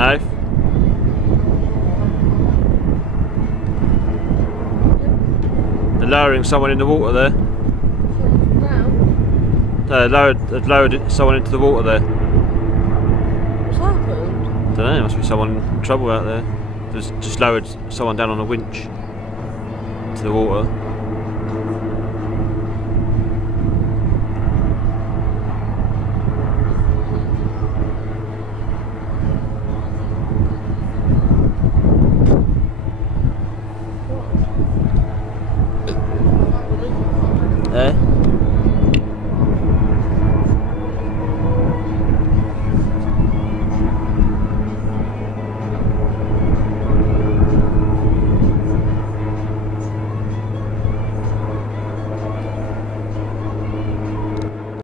No? They're lowering someone in the water there. Now? No, they've lowered someone into the water there. What's happened? Don't know, there must be someone in trouble out there. There's just lowered someone down on a winch into the water.